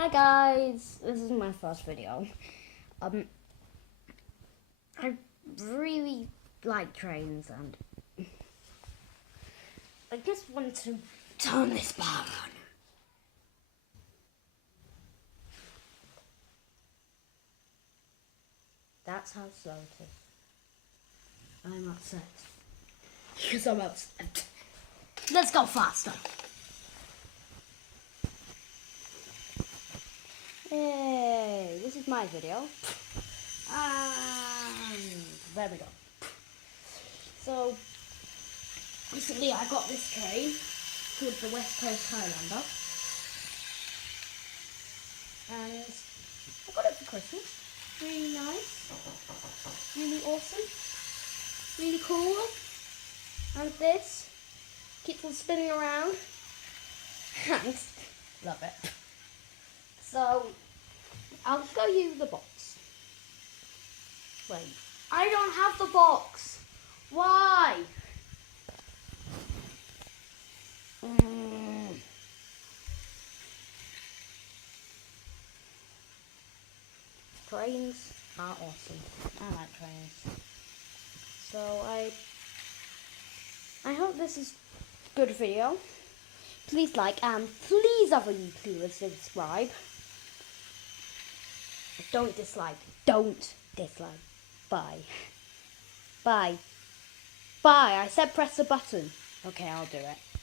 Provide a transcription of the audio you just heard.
Hi guys, this is my first video. I really like trains and I just want to turn this power on. That's how slow it is. I'm upset. Because I'm upset. Let's go faster. Hey, this is my video. There we go. So, recently I got this train called the West Coast Highlander. And I got it for Christmas. Really nice. Really awesome. Really cool. And this keeps on spinning around. And love it. So, I'll show you the box. Wait, I don't have the box. Why? Trains are awesome. I like trains. So I hope this is a good video. Please like and please other YouTubers subscribe. Don't dislike. Don't dislike. Bye. Bye. Bye. I said press the button. Okay, I'll do it.